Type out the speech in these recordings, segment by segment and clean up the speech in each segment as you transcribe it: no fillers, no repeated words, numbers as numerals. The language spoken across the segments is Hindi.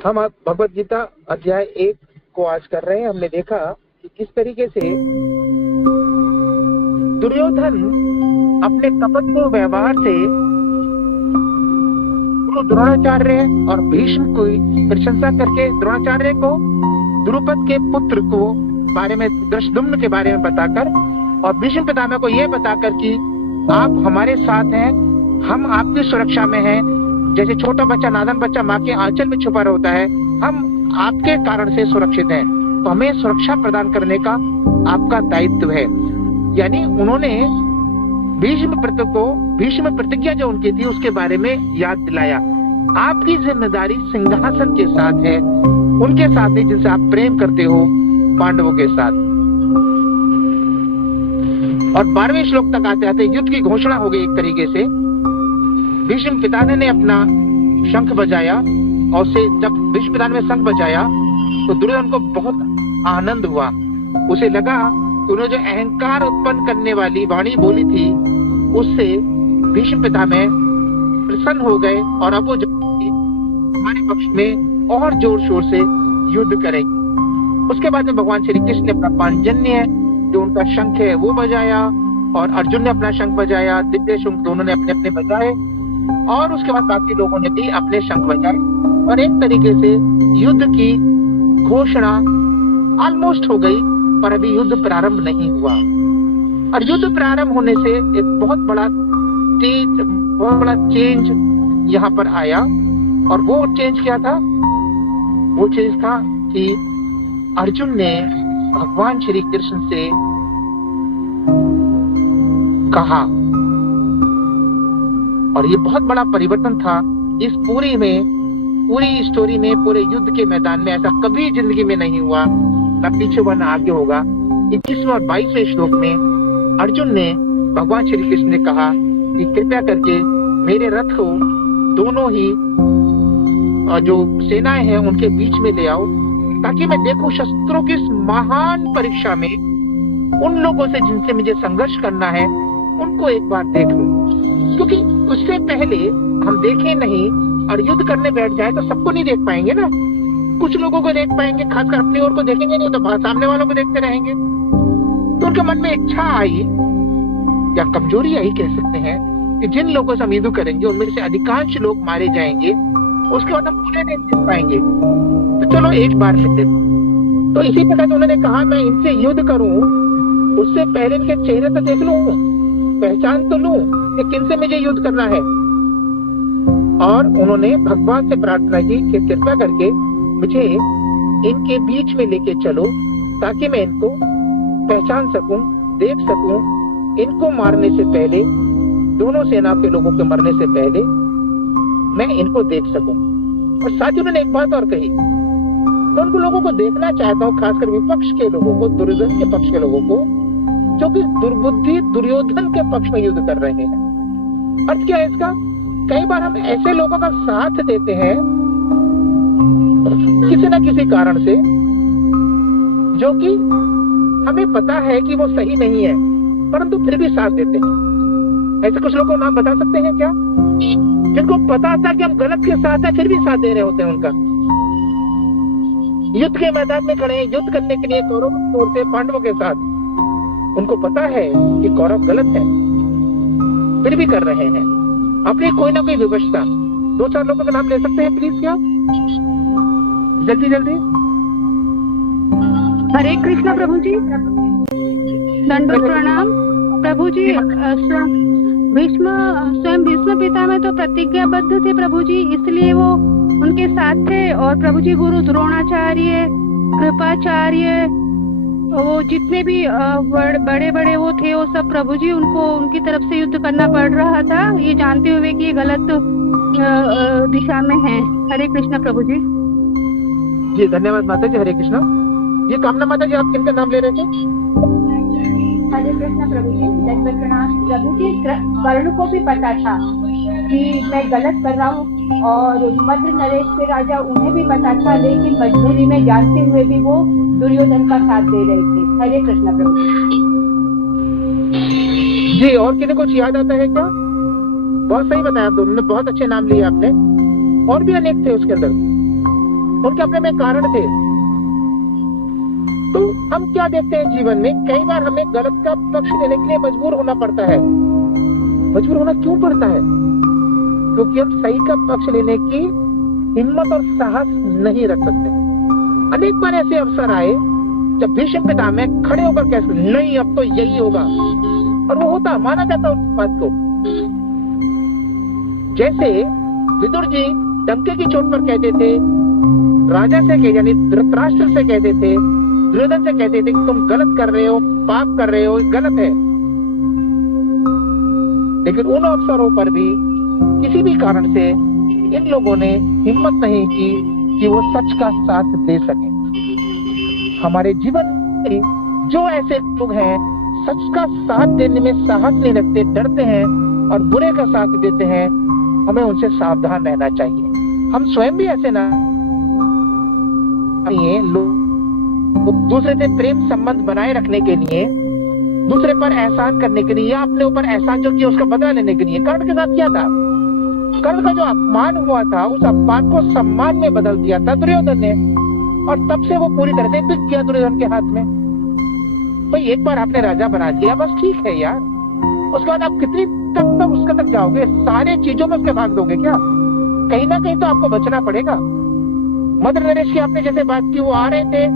हम अब भगवत गीता अध्याय 1 को आज कर रहे हैं। हमने देखा कि किस तरीके से दुर्योधन अपने कपटपूर्ण व्यवहार से गुरु द्रोणाचार्य और भीष्म की प्रशंसा करके द्रोणाचार्य को द्रुपद के पुत्र को बारे में, धृष्टद्युम्न के बारे में बताकर और भीष्म पितामह को यह बताकर कि आप हमारे साथ हैं, हम आपकी सुरक्षा में हैं। जैसे छोटा बच्चा, नादान बच्चा माँ के आंचल में छुपा होता है, हम आपके कारण से सुरक्षित हैं, तो हमें सुरक्षा प्रदान करने का आपका दायित्व है। यानी उन्होंने भीष्म प्रतिज्ञा जो उनकी थी उसके बारे में याद दिलाया। आपकी जिम्मेदारी सिंहासन के साथ है, उनके साथ नहीं जिनसे आप प्रेम करते हो, पांडवों के साथ। और 12वें श्लोक तक आते आते युद्ध की घोषणा हो गई एक तरीके से। भीष्म पितामह ने अपना शंख बजाया और उसे जब भीष्म पितामह ने शंख बजाया तो दुर्योधन को बहुत आनंद हुआ। उसे लगा कि उन्होंने जो अहंकार उत्पन्न करने वाली वाणी बोली थी उससे भीष्म पितामह प्रसन्न हो गए और अब वो हमारे पक्ष में और जोर शोर से युद्ध करेंगे। उसके बाद में भगवान श्री कृष्ण ने अपना पांचजन्य जो उनका शंख है वो बजाया और अर्जुन ने अपना शंख बजाया, दिव्य शंख दोनों ने अपने अपने बजाए और उसके बाद बाकी लोगों ने भी अपने शंख बजाए और एक तरीके से युद्ध की घोषणा ऑलमोस्ट हो गई। पर अभी युद्ध प्रारंभ नहीं हुआ और युद्ध प्रारंभ होने से एक बहुत बड़ा चेंज यहाँ पर आया। और वो चेंज क्या था? वो चेंज था कि अर्जुन ने भगवान श्री कृष्ण से कहा, और ये बहुत बड़ा परिवर्तन था इस पूरी स्टोरी में, पूरे युद्ध के मैदान में। ऐसा कभी जिंदगी में नहीं हुआ, न पीछे हुआ न आगे होगा। 21वें और 22वें श्लोक में अर्जुन ने भगवान श्री कृष्ण ने कहा कि कृपया करके मेरे रथ को दोनों ही जो सेनाएं हैं उनके बीच में ले आओ, ताकि मैं देखूं शस्त्रों की इस महान परीक्षा में उन लोगों से जिनसे मुझे संघर्ष करना है उनको एक बार देख लूं। क्योंकि उससे पहले हम देखें नहीं और युद्ध करने बैठ जाए तो सबको नहीं देख पाएंगे ना। कुछ लोगों को देख पाएंगे, खासकर अपनी ओर को देखेंगे नहीं तो सामने वालों को देखते रहेंगे। तो उनके मन में इच्छा आई या कमजोरी आई कह सकते हैं कि जिन लोगों से हम युद्ध करेंगे उनमें से अधिकांश लोग मारे जाएंगे, उसके बाद हम पूरे नहीं जीत पाएंगे, तो चलो एक बार लेते। तो इसी प्रकार से उन्होंने कहा मैं इनसे युद्ध करूं उससे पहले इनके चेहरे तो देख लूं, पहचान तो लूं कि किनसे मुझे युद्ध करना है। और उन्होंने भगवान से प्रार्थना की कि कृपया करके मुझे इनके बीच में लेके चलो ताकि मैं इनको पहचान सकूं, देख सकूं, इनको मारने से पहले, दोनों सेना के लोगों के मरने से पहले मैं इनको देख सकूं। और साथ ही उन्होंने एक बात और कही, मैं उनको लोगों को देखना चाहता हूं, खासकर विपक्ष के लोगों को, दुर्योधन के पक्ष के लोगों को, जो कि दुर्बुद्धि दुर्योधन के पक्ष में युद्ध कर रहे हैं। अर्थ क्या है इसका? कई बार हम ऐसे लोगों का साथ देते हैं किसी न किसी कारण से, जो कि हमें पता है कि वो सही नहीं है, परंतु फिर भी साथ देते हैं। ऐसे कुछ लोगों को नाम बता सकते हैं क्या, जिनको पता था कि हम गलत के साथ हैं फिर भी साथ दे रहे होते हैं उनका? युद्ध के मैदान में खड़े हैं युद्ध करने के लिए कौरव की ओर से पांडवों के साथ, उनको पता है कि कौरव गलत है फिर भी कर रहे हैं अपनी कोई ना कोई विवशता। 2-4 लोगों का नाम ले सकते हैं प्लीज? क्या जल्दी जल्दी? हरे कृष्णा प्रभु जी, दंडवत प्रणाम प्रभु जी। स्वयं भीष्म पितामह तो प्रतिज्ञाबद्ध थे प्रभु जी, इसलिए वो उनके साथ थे। और प्रभु जी गुरु द्रोणाचार्य, कृपाचार्य, वो जितने भी बड़े बड़े वो थे वो सब प्रभु जी उनको उनकी तरफ से युद्ध करना पड़ रहा था, ये जानते हुए कि ये गलत दिशा में है। हरे कृष्णा प्रभु जी। जी धन्यवाद माता जी। हरे कृष्णा। ये कामना माता जी, आप किनका नाम ले रहे थे? हरे कृष्णा प्रभु जी, दंडवत प्रणाम प्रभु जी। कर्ण को भी पता था कि मैं गलत कर रहा हूँ और मध्य नरेश के राजा उन्हें भी पता था, लेकिन मजबूरी में जानते हुए भी वो दुर्योधन का साथ दे रहे थे। हरे कृष्णा प्रभु जी। और किन्हें कुछ याद आता है क्या? बहुत सही बताया तुमने, बहुत अच्छे नाम लिए आपने। और भी अनेक थे उसके अंदर। उनके अपने में कारण थे। तो हम क्या देखते हैं जीवन में, कई बार हमें गलत का पक्ष लेने के लिए मजबूर होना पड़ता है। मजबूर होना क्यों पड़ता है? क्योंकि हम सही का पक्ष लेने की हिम्मत और साहस नहीं रख सकते। अनेक बार ऐसे अवसर आए जब भीष्म पितामह में खड़े होकर कैसे नहीं, अब तो यही होगा, और वो होता, माना जाता उस बात को। जैसे विदुर जी डंके की चोट पर कहते थे, राजा से कह, यानी धृतराष्ट्र से कहते थे, दुर्योधन से कहते थे कि तुम गलत कर रहे हो, पाप कर रहे हो, गलत है। लेकिन उन अवसरों पर भी किसी भी कारण से इन लोगों ने हिम्मत नहीं की कि वो सच का साथ दे सके। हमारे जीवन में जो ऐसे लोग हैं, सच का साथ देने में साहस नहीं रखते, डरते हैं और बुरे का साथ देते हैं, हमें उनसे सावधान रहना चाहिए। हम स्वयं भी ऐसे ना लोग दूसरे से प्रेम संबंध बनाए रखने के लिए, दूसरे पर एहसान करने के लिए, या अपने ऊपर एहसान जो किया उसका बदला लेने के लिए। कर्ण के साथ क्या था? कर्ण का जो अपमान हुआ था, उस अपमान को सम्मान में बदल दिया था दुर्योधन ने, और तब से वो पूरी तरह से बिक गया दुर्योधन के हाथ में। भाई एक बार आपने राजा बना दिया, बस ठीक है यार, उसके बाद आप कितनी तक उसके तक जाओगे? सारे चीजों में उसके भाग दोगे क्या? कहीं ना कहीं तो आपको बचना पड़ेगा। मद्र नरेश की आपने जैसे बात की, वो आ रहे थे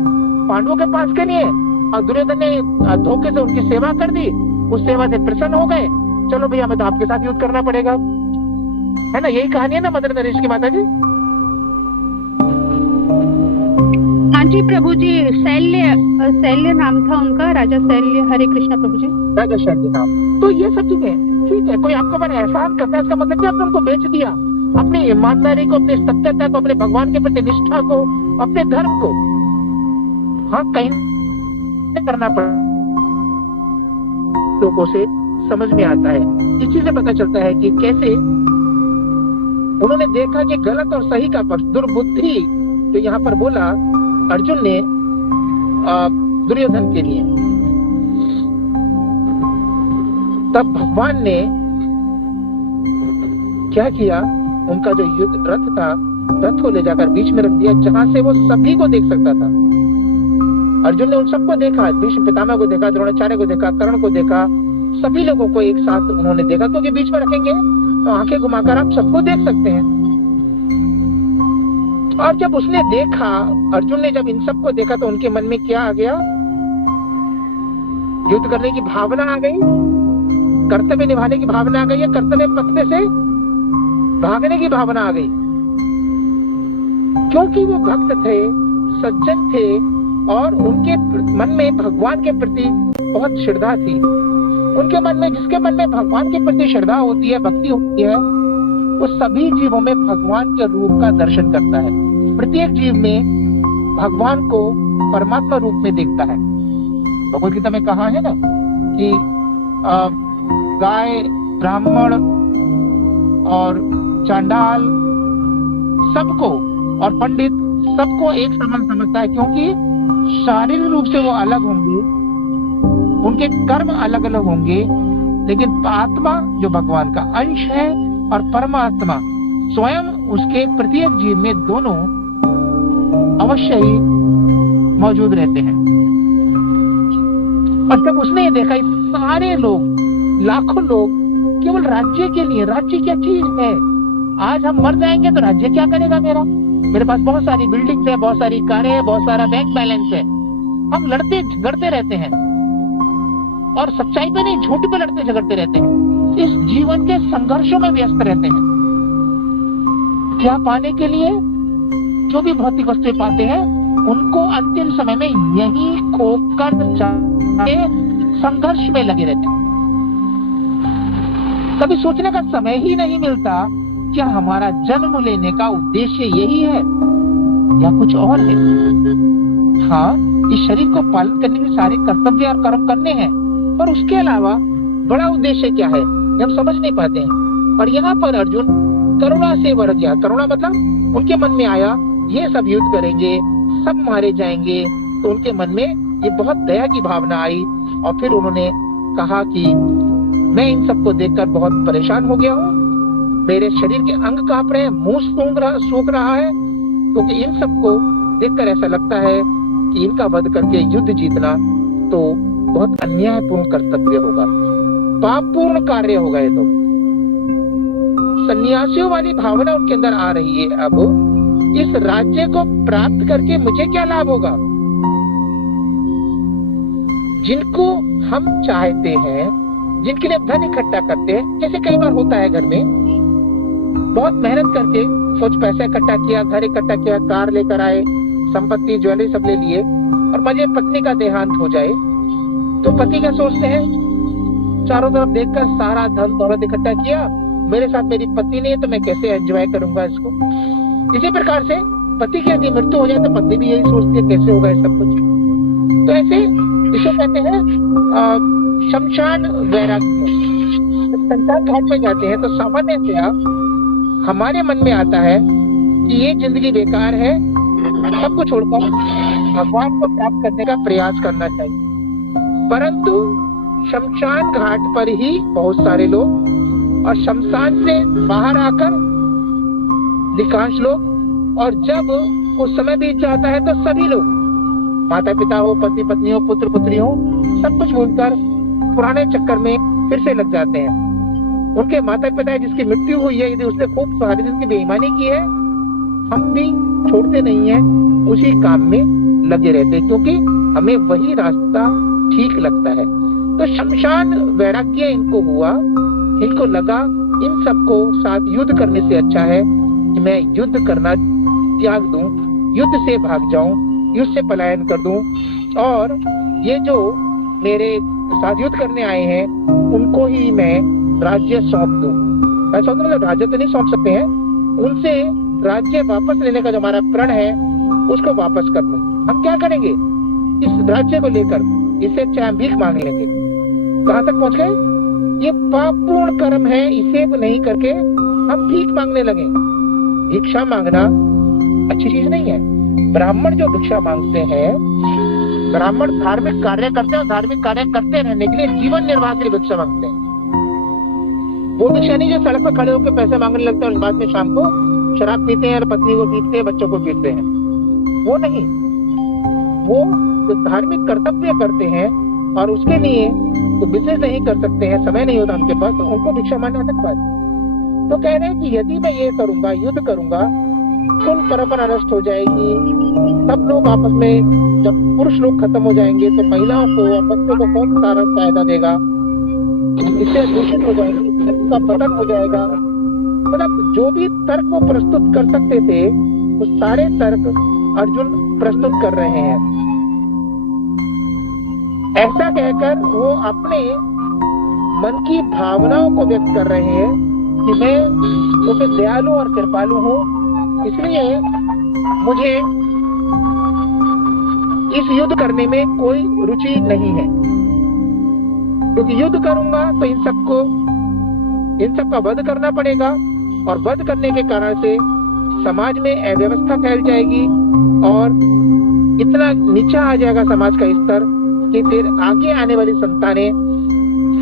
पांडवों के पास के लिए, और दुर्योधन ने धोखे से उनकी सेवा कर दी, उस सेवा से प्रसन्न हो गए, चलो भैया हमें तो आपके साथ युद्ध करना पड़ेगा, है ना? यही कहानी है ना मद्र नरेश की, माता जी? हाँ जी प्रभु जी, शैल्य नाम था उनका, राजा शैल्य। हरे कृष्णा प्रभु जी। राजा शैल्य नाम। तो ये सब चीजें ठीक है, कोई आपको पर एहसान करता है, इसका मतलब कि आपने उनको बेच दिया, अपनी ईमानदारी को, अपनी सत्यता को, अपने भगवान के प्रति निष्ठा को, अपने धर्म को। हाँ, कहीं करना पड़ा, लोगों से समझ में आता है। इस चीज से पता चलता है कि कैसे उन्होंने देखा कि गलत और सही का पक्ष, दुर्बुद्धि जो यहाँ पर बोला अर्जुन ने दुर्योधन के लिए, तब भगवान ने क्या किया? उनका जो युद्ध रथ था, रथ को ले जाकर बीच में रख दिया, जहां से वो सभी को देख सकता था। अर्जुन ने उन सबको देखा, भीष्म पितामह को देखा, द्रोणाचार्य को देखा, कर्ण को देखा, सभी लोगों को एक साथ उन्होंने देखा, क्योंकि बीच में रखेंगे तो आंखें घुमाकर आप सबको देख सकते हैं। और जब उसने देखा, अर्जुन ने जब इन सबको देखा, तो उनके मन में क्या आ गया? युद्ध करने की भावना आ गई, कर्तव्य निभाने की भावना आ गई, या कर्तव्य पथ से भागने की भावना आ गई। क्योंकि वो भक्त थे, सज्जन थे, और उनके मन में भगवान के प्रति बहुत श्रद्धा थी। उनके मन में, जिसके मन में भगवान के प्रति श्रद्धा होती है, भक्ति होती है, वो सभी जीवों में भगवान के रूप का दर्शन करता है। प्रत्येक जीव में भगवान को परमात्मा रूप में देखता है। भगवद गीता में कहा है ना कि गाय, ब्राह्मण और चांडाल सबको, और पंडित सबको एक समान समझता है, क्योंकि शारीरिक रूप से वो अलग होंगे, उनके कर्म अलग अलग होंगे, लेकिन आत्मा जो भगवान का अंश है और परमात्मा स्वयं उसके प्रत्येक जीव में दोनों अवश्य ही मौजूद रहते हैं। और जब उसने ये देखा, सारे लोग, लाखों लोग केवल राज्य के लिए, राज्य क्या चीज है? आज हम मर जाएंगे तो राज्य क्या करेगा मेरा? मेरे पास बहुत सारी बिल्डिंग्स है, बहुत सारी कारें हैं, बहुत सारा बैंक बैलेंस है। हम लड़ते झगड़ते रहते हैं, और सच्चाई पे नहीं, झूठ पे लड़ते झगड़ते रहते हैं। इस जीवन के संघर्षों में व्यस्त रहते हैं। क्या पाने के लिए? जो भी भौतिक वस्तुएं पाते हैं, उनको अंतिम समय में यही खोकर जाके संघर्ष में लगे रहते हैं। कभी सोचने का समय ही नहीं मिलता, क्या हमारा जन्म लेने का उद्देश्य यही है या कुछ और है? हाँ, इस शरीर को पालन करने के सारे कर्तव्य और कर्म करने हैं, पर उसके अलावा बड़ा उद्देश्य क्या है हम समझ नहीं पाते हैं। और यहाँ पर अर्जुन करुणा से भर गया। करुणा मतलब उनके मन में आया, ये सब युद्ध करेंगे, सब मारे जाएंगे, तो उनके मन में ये बहुत दया की भावना आई। और फिर उन्होंने कहा कि मैं इन सबको देखकर बहुत परेशान हो गया हूँ, मेरे शरीर के अंग कांप रहे हैं, मुंह सूख रहा है, क्योंकि इन सबको देखकर ऐसा लगता है कि इनका वध करके युद्ध जीतना तो बहुत अन्यायपूर्ण कर्तव्य होगा, पापपूर्ण कार्य होगा। ये तो सन्यासियों वाली भावना उनके अंदर आ रही है। अब इस राज्य को प्राप्त करके मुझे क्या लाभ होगा? जिनको हम चाहते हैं, जिनके लिए धन इकट्ठा करते हैं, जैसे कई बार होता है घर में, बहुत मेहनत करके कुछ पैसा इकट्ठा किया, घर इकट्ठा किया, कार लेकर आए, संपत्ति ज्वेलरी सब ले लिए, और मजे पत्नी का देहांत हो जाए तो पति क्या सोचते हैं? चारों तरफ देखकर सारा धन दौलत इकट्ठा किया, मेरे साथ मेरी पत्नी नहीं है तो मैं कैसे एंजॉय करूंगा इसको। इसी प्रकार से पति की यदि मृत्यु हो जाए तो पत्नी भी यही सोचती है कैसे होगा ये सब कुछ। तो ऐसे इसे कहते हैं शमशान वैराग्य। शमशान घाट में जाते हैं तो सामान्यतया हमारे मन में आता है कि ये जिंदगी बेकार है, सबको छोड़कर भगवान को प्राप्त करने का प्रयास करना चाहिए। परंतु शमशान घाट पर ही बहुत सारे लोग, और शमशान से बाहर आकर अधिकांश लोग, और जब कुछ समय बीत जाता है तो सभी लोग, माता पिता हो, पति पत्नी हो, पुत्र पुत्री हो, सब कुछ भूलकर पुराने चक्कर में फिर से लग जाते हैं। उनके माता पिता जिसकी मृत्यु हुई है, यदि उसने खूब सारी दिन की बेईमानी की है, हम भी छोड़ते नहीं है, उसी काम में लगे रहते हैं, क्योंकि हमें वही रास्ता ठीक लगता है। तो शमशान वैराग्य इनको हुआ, इनको लगा इन सबको साथ युद्ध करने से अच्छा है कि मैं युद्ध करना त्याग दूं, युद्ध से भाग जाऊं, युद्ध से पलायन कर दूं, और ये जो मेरे साथ युद्ध करने आए हैं उनको ही मैं राज्य सौंप दूं। मतलब राज्य तो नहीं सौंप सकते हैं, उनसे राज्य वापस लेने का जो हमारा प्रण है उसको वापस कर दूं। हम क्या करेंगे इस राज्य को लेकर? इससे अच्छा हम भीख मांग लेंगे। कहां तक पहुंच गए? ये पापपूर्ण कर्म है, इसे नहीं करके हम भीख मांगने लगे। भिक्षा मांगना अच्छी चीज नहीं है। ब्राह्मण जो भिक्षा मांगते हैं, ब्राह्मण धार्मिक कार्य करते हैं, धार्मिक कार्य करते रहने के लिए जीवन निर्वाह के लिए भिक्षा मांगते हैं। वो भिक्षा नहीं जो सड़क पर खड़े होकर पैसे मांगने लगते हैं और बाद में शाम को शराब पीते हैं और पत्नी को पीटते हैं, बच्चों को पीटते हैं। वो नहीं, वो जो धार्मिक कर्तव्य करते हैं और उसके लिए तो बिजनेस नहीं कर सकते हैं, समय नहीं होता उनके पास, तो उनको भिक्षा मांगना अलग बात है। तो कह रहे हैं कि यदि मैं ये करूंगा, युद्ध करूंगा, कुल परंपरा नष्ट हो जाएगी, सब लोग आपस में, जब पुरुष लोग खत्म हो जाएंगे तो महिलाओं को और बच्चों को कौन सारा फायदा देगा, इससे दूषित हो जाएगी, का पतन हो जाएगा। मतलब जो भी तर्क वो प्रस्तुत कर सकते थे वो सारे तर्क अर्जुन प्रस्तुत कर रहे हैं। ऐसा कहकर वो अपने मन की भावनाओं को व्यक्त कर रहे हैं कि मैं क्योंकि दयालु और कृपालु हूँ, इसलिए मुझे इस युद्ध करने में कोई रुचि नहीं है, क्योंकि युद्ध करूंगा तो इन सबका वध करना पड़ेगा, और वध करने के कारण से समाज में अव्यवस्था फैल जाएगी और इतना नीचा आ जाएगा समाज का स्तर कि फिर आगे आने वाली संतानें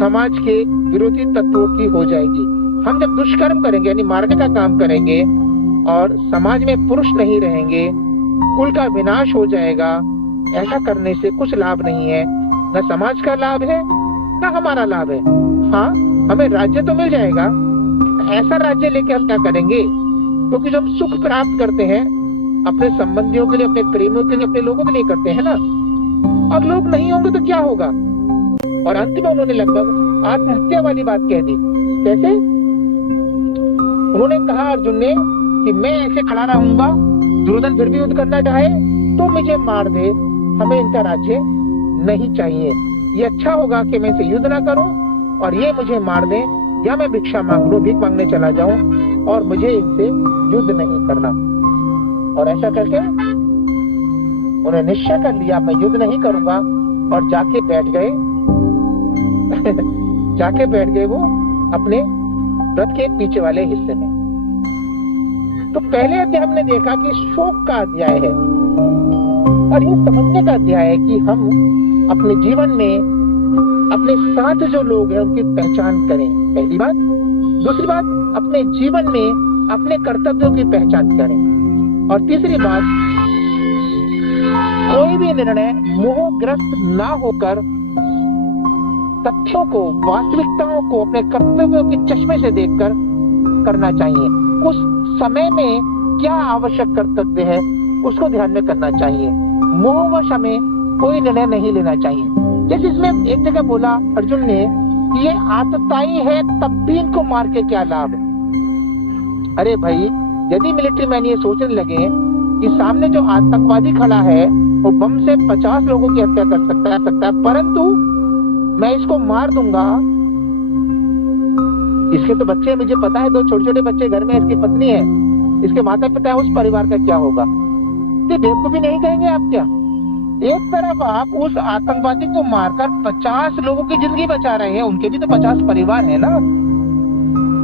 समाज के विरोधी तत्वों की हो जाएगी। हम जब दुष्कर्म करेंगे यानी मारने का काम करेंगे और समाज में पुरुष नहीं रहेंगे, कुल का विनाश हो जाएगा। ऐसा करने से कुछ लाभ नहीं है, न समाज का लाभ है न हमारा लाभ है। हाँ, हमें राज्य तो मिल जाएगा, ऐसा राज्य लेके हम क्या करेंगे? क्योंकि जो हम सुख प्राप्त करते हैं अपने संबंधियों के लिए, अपने प्रेमियों के लिए, अपने लोगों के लिए करते हैं ना, और लोग नहीं होंगे तो क्या होगा? और अंत में उन्होंने लगभग आत्महत्या वाली बात कह दी। कैसे? उन्होंने कहा अर्जुन ने कि मैं ऐसे खड़ा रहूंगा, दुर्योधन फिर भी युद्ध करना चाहे तो मुझे मार दे, हमें इनका राज्य नहीं चाहिए। ये अच्छा होगा कि मैं इसे युद्ध ना करूं और ये मुझे मार दे, या मैं भिक्षा मांग लूं, भीख मांगने चला जाऊं और मुझे इनसे युद्ध नहीं करना। और ऐसा करके उन्हें निश्चय कर लिया मैं युद्ध नहीं करूंगा, और जाके बैठ गए वो अपने रथ के पीछे वाले हिस्से में। तो पहले अध्याय हमने देखा कि शोक का अध्याय है, और ये समझने का अध्याय है कि हम अपने जीवन में अपने साथ जो लोग हैं उनकी पहचान करें, पहली बात। दूसरी बात, अपने जीवन में अपने कर्तव्यों की पहचान करें। और तीसरी बात, कोई भी निर्णय मोहग्रस्त ना होकर तथ्यों को, वास्तविकताओं को अपने कर्तव्यों के चश्मे से देखकर करना चाहिए। उस समय में क्या आवश्यक कर्तव्य है उसको ध्यान में करना चाहिए। मोहवश हमें कोई निर्णय नहीं लेना चाहिए। जैसे इसमें एक जगह बोला अर्जुन ने, ये आतताई है तब भी इनको मार के क्या लाभ। अरे भाई, यदि मिलिट्री मैन ये सोचने लगे कि सामने जो आतंकवादी खड़ा है वो बम से 50 लोगों की हत्या कर सकता है, परंतु मैं इसको मार दूंगा, इसके तो बच्चे, मुझे पता है 2 छोटे छोटे बच्चे घर में, इसकी पत्नी है, इसके माता पिता है, उस परिवार का क्या होगा। ये बेवकूफी नहीं कहेंगे आप क्या? एक तरफ आप उस आतंकवादी को मारकर 50 लोगों की जिंदगी बचा रहे हैं, उनके भी तो 50 परिवार है ना,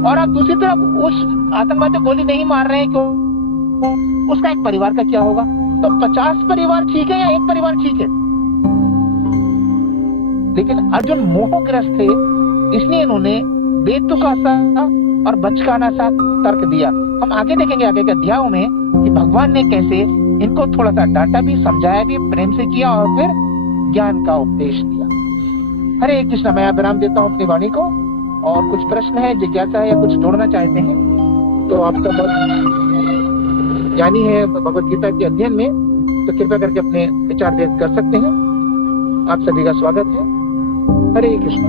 और आप दूसरी तरफ उस आतंकवादी को गोली नहीं मार रहे हैं, क्यों? उसका एक परिवार का क्या होगा? तो 50 परिवार ठीक है या एक परिवार ठीक है? लेकिन अर्जुन मोहग्रस्त थे, इसलिए इन्होंने बेतुका सा और बचकाना सा तर्क दिया। हम आगे देखेंगे आगे के अध्यायों में कि भगवान ने कैसे इनको थोड़ा सा डांटा भी, समझाया भी, प्रेम से किया और फिर ज्ञान का उपदेश दिया। हरे कृष्ण। मैं विराम देता हूँ अपनी वाणी को, और कुछ प्रश्न है, जिज्ञासा है या कुछ जोड़ना चाहते हैं तो आपका बहुत ज्ञानी है भगवत गीता के अध्ययन में, तो कृपया करके अपने विचार व्यक्त कर सकते हैं। आप सभी का स्वागत है। हरे कृष्ण।